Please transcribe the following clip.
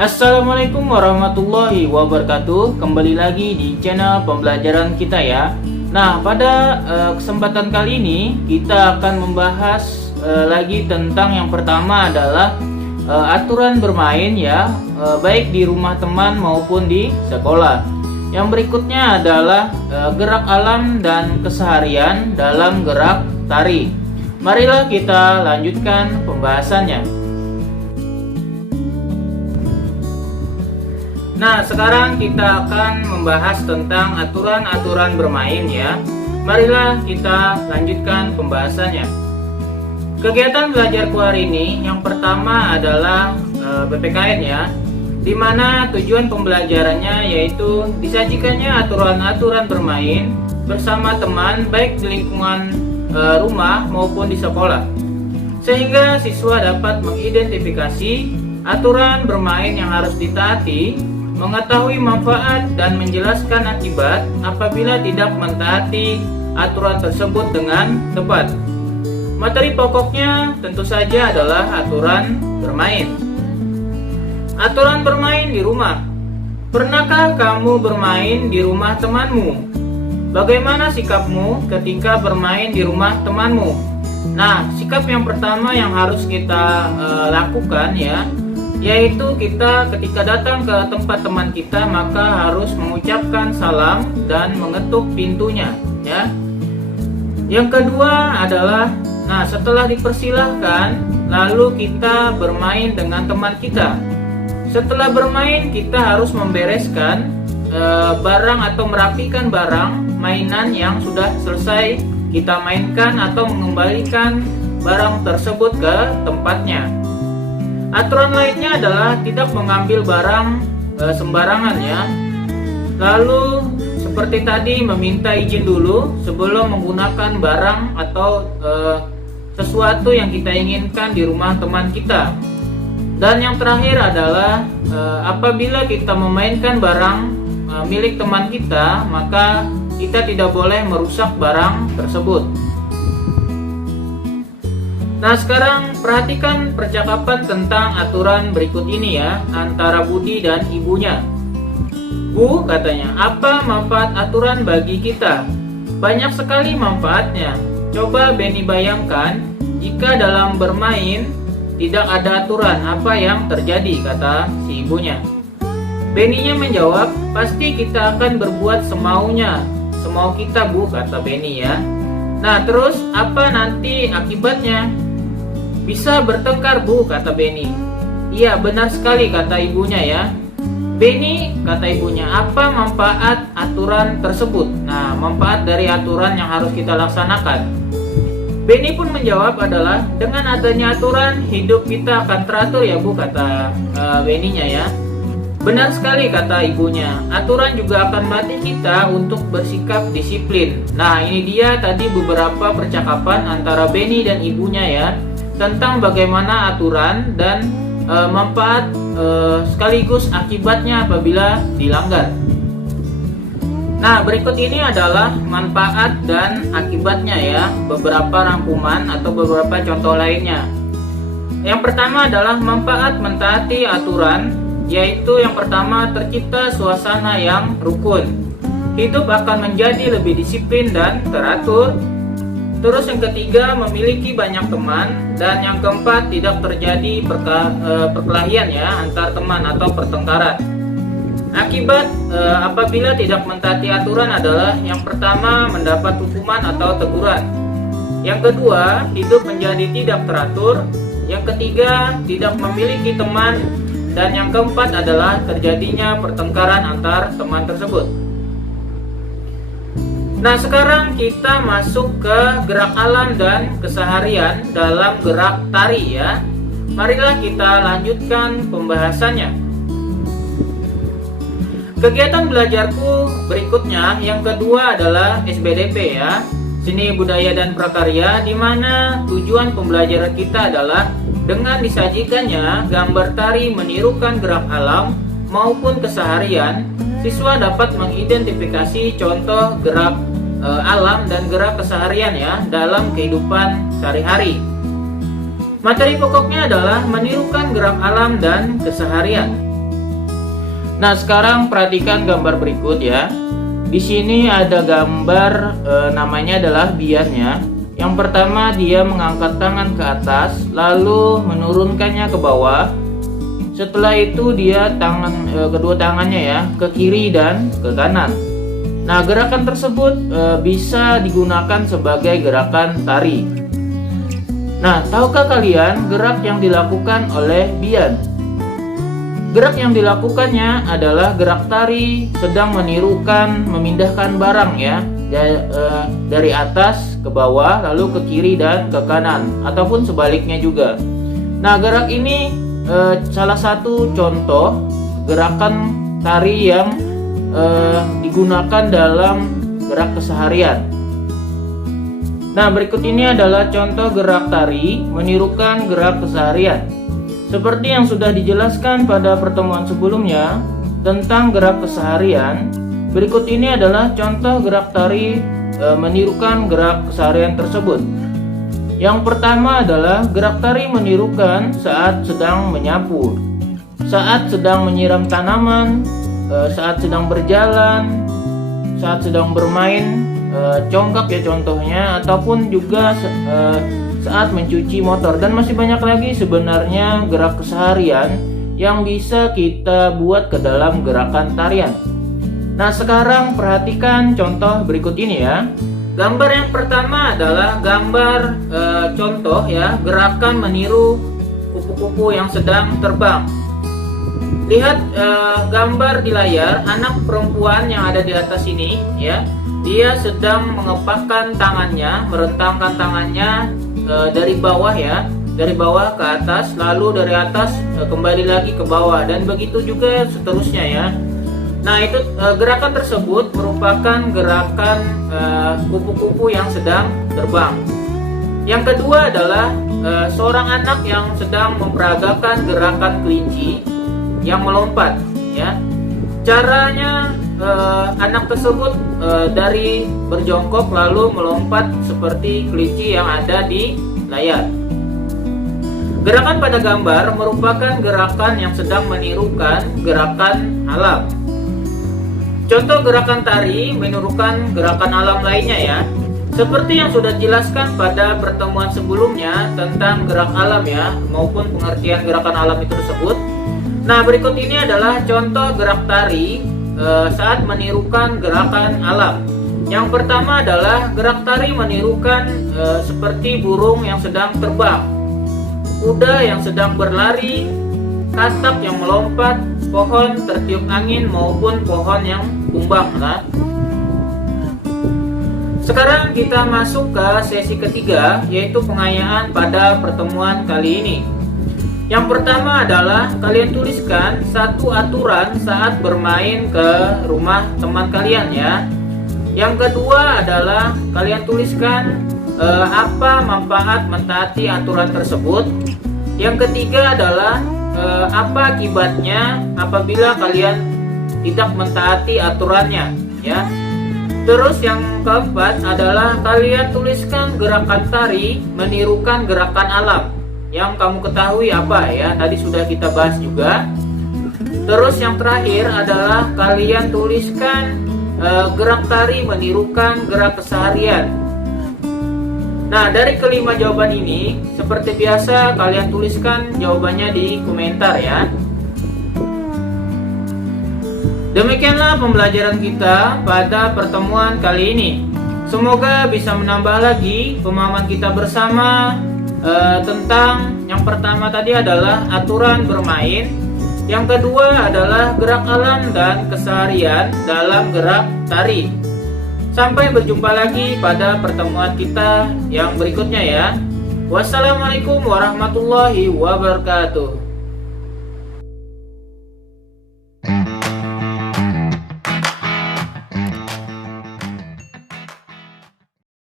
Assalamualaikum warahmatullahi wabarakatuh. Kembali lagi di channel pembelajaran kita ya. Nah, pada kesempatan kali ini kita akan membahas lagi tentang yang pertama adalah aturan bermain ya, baik di rumah teman maupun di sekolah. Yang berikutnya adalah gerak alam dan keseharian dalam gerak tari. Marilah kita lanjutkan pembahasannya. Nah, sekarang kita akan membahas tentang aturan-aturan bermain ya. Marilah kita lanjutkan pembahasannya. Kegiatan belajarku hari ini yang pertama adalah PPKN ya, di mana tujuan pembelajarannya yaitu disajikannya aturan-aturan bermain bersama teman baik di lingkungan rumah maupun di sekolah, sehingga siswa dapat mengidentifikasi aturan bermain yang harus ditaati, mengetahui manfaat dan menjelaskan akibat apabila tidak mentaati aturan tersebut dengan tepat. Materi pokoknya tentu saja adalah aturan bermain. Aturan bermain di rumah. Pernahkah kamu bermain di rumah temanmu? Bagaimana sikapmu ketika bermain di rumah temanmu? Nah, sikap yang pertama yang harus kita lakukan ya, yaitu kita ketika datang ke tempat teman kita maka harus mengucapkan salam dan mengetuk pintunya ya. Yang kedua adalah setelah dipersilahkan lalu kita bermain dengan teman kita. Setelah bermain kita harus membereskan barang atau merapikan barang mainan yang sudah selesai kita mainkan atau mengembalikan barang tersebut ke tempatnya. Aturan lainnya adalah tidak mengambil barang sembarangan ya. Lalu seperti tadi meminta izin dulu sebelum menggunakan barang atau sesuatu yang kita inginkan di rumah teman kita. Dan yang terakhir adalah apabila kita memainkan barang milik teman kita, maka kita tidak boleh merusak barang tersebut. Nah, sekarang perhatikan percakapan tentang aturan berikut ini ya, antara Budi dan ibunya. Bu, katanya, apa manfaat aturan bagi kita? Banyak sekali manfaatnya. Coba Benny bayangkan, jika dalam bermain tidak ada aturan, apa yang terjadi, kata si ibunya. Benny-nya menjawab, pasti kita akan berbuat semaunya. Semau kita, Bu, kata Benny ya. Nah, terus apa nanti akibatnya? Bisa bertengkar, Bu, kata Benny. Iya, benar sekali, kata ibunya ya. Benny, kata ibunya, apa manfaat aturan tersebut? Nah, manfaat dari aturan yang harus kita laksanakan. Benny pun menjawab adalah, dengan adanya aturan, hidup kita akan teratur ya, Bu, kata Benny-nya ya. Benar sekali, kata ibunya. Aturan juga akan melatih kita untuk bersikap disiplin. Nah, ini dia tadi beberapa percakapan antara Benny dan ibunya ya, tentang bagaimana aturan dan manfaat sekaligus akibatnya apabila dilanggar. Nah, berikut ini adalah manfaat dan akibatnya ya, beberapa rangkuman atau beberapa contoh lainnya. Yang pertama adalah manfaat mentaati aturan, yaitu yang pertama tercipta suasana yang rukun. Hidup akan menjadi lebih disiplin dan teratur. Terus yang ketiga, memiliki banyak teman. Dan yang keempat, tidak terjadi perkelahian ya antar teman atau pertengkaran. Akibat apabila tidak mentaati aturan adalah yang pertama, mendapat hukuman atau teguran. Yang kedua, hidup menjadi tidak teratur. Yang ketiga, tidak memiliki teman. Dan yang keempat adalah terjadinya pertengkaran antar teman tersebut. Nah, sekarang kita masuk ke gerak alam dan keseharian dalam gerak tari ya. Marilah kita lanjutkan pembahasannya. Kegiatan belajarku berikutnya yang kedua adalah SBDP ya, Seni Budaya dan Prakarya, di mana tujuan pembelajaran kita adalah dengan disajikannya gambar tari menirukan gerak alam maupun keseharian, siswa dapat mengidentifikasi contoh gerak alam dan gerak keseharian ya dalam kehidupan sehari-hari. Materi pokoknya adalah menirukan gerak alam dan keseharian. Nah, sekarang perhatikan gambar berikut ya. Di sini ada gambar namanya adalah biannya. Yang pertama dia mengangkat tangan ke atas, lalu menurunkannya ke bawah. Setelah itu dia kedua tangannya ya ke kiri dan ke kanan. Nah, gerakan tersebut bisa digunakan sebagai gerakan tari. Nah, tahukah kalian gerak yang dilakukan oleh bian? Gerak yang dilakukannya adalah gerak tari sedang menirukan memindahkan barang ya, dari atas ke bawah lalu ke kiri dan ke kanan ataupun sebaliknya juga. Nah, gerak ini salah satu contoh gerakan tari yang digunakan dalam gerak keseharian. Nah, berikut ini adalah contoh gerak tari menirukan gerak keseharian. Seperti yang sudah dijelaskan pada pertemuan sebelumnya tentang gerak keseharian, berikut ini adalah contoh gerak tari menirukan gerak keseharian tersebut. Yang pertama adalah gerak tari menirukan saat sedang menyapu, saat sedang menyiram tanaman, saat sedang berjalan, saat sedang bermain congkak ya contohnya, ataupun juga saat mencuci motor, dan masih banyak lagi sebenarnya gerak keseharian yang bisa kita buat ke dalam gerakan tarian. Nah, sekarang perhatikan contoh berikut ini ya. Gambar yang pertama adalah gambar contoh ya, gerakan meniru kupu-kupu yang sedang terbang. Lihat gambar di layar, anak perempuan yang ada di atas ini ya, dia sedang mengepakkan tangannya, merentangkan tangannya dari bawah ya, dari bawah ke atas, lalu dari atas kembali lagi ke bawah, dan begitu juga seterusnya ya. Nah, itu gerakan tersebut merupakan gerakan kupu-kupu yang sedang terbang. Yang kedua adalah seorang anak yang sedang memperagakan gerakan kelinci yang melompat ya. Caranya anak tersebut dari berjongkok lalu melompat seperti kelinci yang ada di layar. Gerakan pada gambar merupakan gerakan yang sedang menirukan gerakan alam. Contoh gerakan tari menirukan gerakan alam lainnya ya. Seperti yang sudah dijelaskan pada pertemuan sebelumnya tentang gerak alam ya, maupun pengertian gerakan alam itu tersebut. Nah, berikut ini adalah contoh gerak tari saat menirukan gerakan alam. Yang pertama adalah gerak tari menirukan seperti burung yang sedang terbang, kuda yang sedang berlari, katak yang melompat, pohon tertiup angin maupun pohon yang tumbang. Nah, sekarang kita masuk ke sesi ketiga, yaitu pengayaan pada pertemuan kali ini. Yang pertama adalah kalian tuliskan satu aturan saat bermain ke rumah teman kalian ya. Yang kedua adalah kalian tuliskan apa manfaat mentaati aturan tersebut. Yang ketiga adalah apa akibatnya apabila kalian tidak mentaati aturannya ya. Terus yang keempat adalah kalian tuliskan gerakan tari menirukan gerakan alam yang kamu ketahui apa ya, tadi sudah kita bahas juga. Terus yang terakhir adalah kalian tuliskan gerak tari menirukan gerak keseharian. Nah, dari kelima jawaban ini, seperti biasa kalian tuliskan jawabannya di komentar ya. Demikianlah pembelajaran kita pada pertemuan kali ini. Semoga bisa menambah lagi pemahaman kita bersama tentang yang pertama tadi adalah aturan bermain, yang kedua adalah gerak alam dan keseharian dalam gerak tari. Sampai berjumpa lagi pada pertemuan kita yang berikutnya ya. Wassalamualaikum warahmatullahi wabarakatuh.